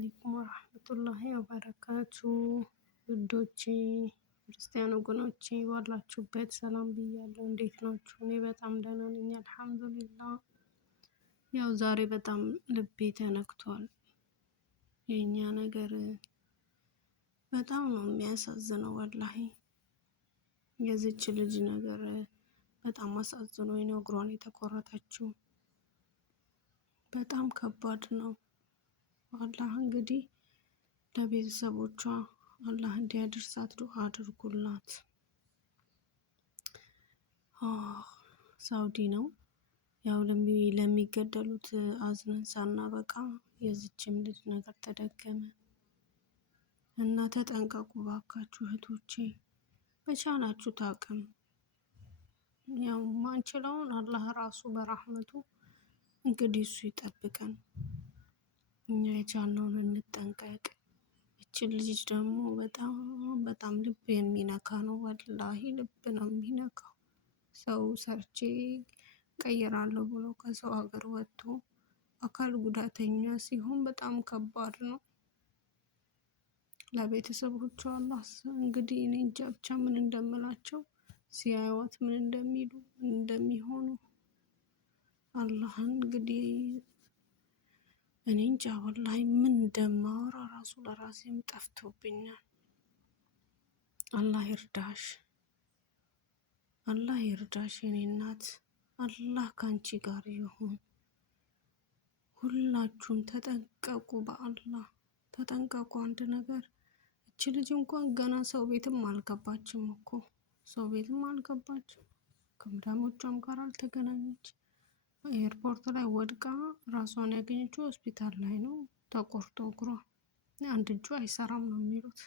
አለይኩም ወራህመቱላሂ ወበረካቱ። ውዶቼ ክርስቲያን ወገኖቼ ባላችሁበት ሰላም ብያለሁ። እንዴት ናችሁ? እኔ በጣም ደህና ነኝ አልሐምዱሊላህ። ያው ዛሬ በጣም ልቤ ተነክቷል። የኛ ነገር በጣም ነው የሚያሳዝነው ወላሂ። የዚች ልጅ ነገር በጣም አሳዝኖኝ ነው እግሯን የተቆረጠችው። በጣም ከባድ ነው። አላህ እንግዲህ ለቤተሰቦቿ አላህ እንዲያደርሳት ዱዓ አድርጉላት። ሳውዲ ነው ያው ለሚገደሉት አዝነን ሳናበቃ የዚችም ልጅ ነገር ተደገመ እና ተጠንቀቁ ባካችሁ እህቶቼ፣ በቻላችሁ ታቅም ያው ማንችለውን አላህ ራሱ በራህመቱ እንግዲህ እሱ ይጠብቀን። እኛ የቻልነውን እንጠንቀቅ። እችን ልጅ ደግሞ በጣም በጣም ልብ የሚነካ ነው ወላሂ ልብ ነው የሚነካው። ሰው ሰርቼ ቀይራለሁ ብሎ ከሰው ሀገር ወጥቶ አካል ጉዳተኛ ሲሆን በጣም ከባድ ነው። ለቤተሰቦቿ አላህ እንግዲህ እኔ እንጃ ብቻ ምን እንደምላቸው ሲያዩት ምን እንደሚሉ እንደሚሆኑ አላህ እንግዲህ እኔ እንጃ ወላሂ ምን እንደማወራ ራሱ ለራሴም ጠፍቶብኛል። አላህ ይርዳሽ፣ አላህ ይርዳሽ የኔ እናት። አላህ ካንቺ ጋር ይሁን። ሁላችሁም ተጠንቀቁ፣ በአላህ ተጠንቀቁ። አንድ ነገር እቺ ልጅ እንኳን ገና ሰው ቤትም አልገባችም እኮ ሰው ቤትም አልገባችም። ከመዳሞቿም ጋር አልተገናኘች። ኤርፖርት ላይ ወድቃ ራሷን ያገኘችው ሆስፒታል ላይ ነው። ተቆርጦ እግሯ አንድ እጁ አይሰራም ነው የሚሉት።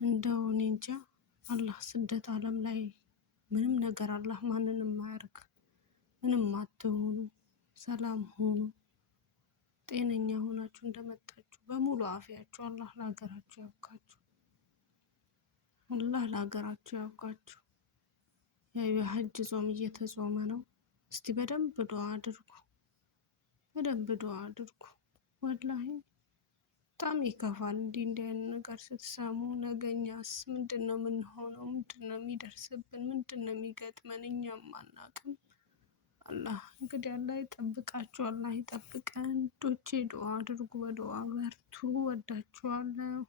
እንደው እኔ እንጃ አላህ ስደት ዓለም ላይ ምንም ነገር አላህ ማንንም አያርግ። ምንም አትሆኑ፣ ሰላም ሁኑ። ጤነኛ ሆናችሁ እንደመጣችሁ በሙሉ አፍያችሁ አላህ ለሀገራችሁ ያብቃችሁ። አላህ ለሀገራችሁ ያብቃችሁ። የሀጅ ጾም እየተጾመ ነው። እስቲ በደንብ ዱዓ አድርጉ፣ በደንብ ዱዓ አድርጉ። ወላሂ በጣም ይከፋል እንዲህ አይነት ነገር ስትሰሙ። ነገኛስ ምንድነው የምንሆነው? ምንድነው የሚደርስብን? ምንድነው የሚገጥመን? እኛም አናውቅም። አላህ እንግዲህ አላህ ይጠብቃችሁ፣ አላህ ይጠብቀን። ዶቼ ዱዓ አድርጉ፣ በዱዓ በርቱ። ወዳችኋለሁ።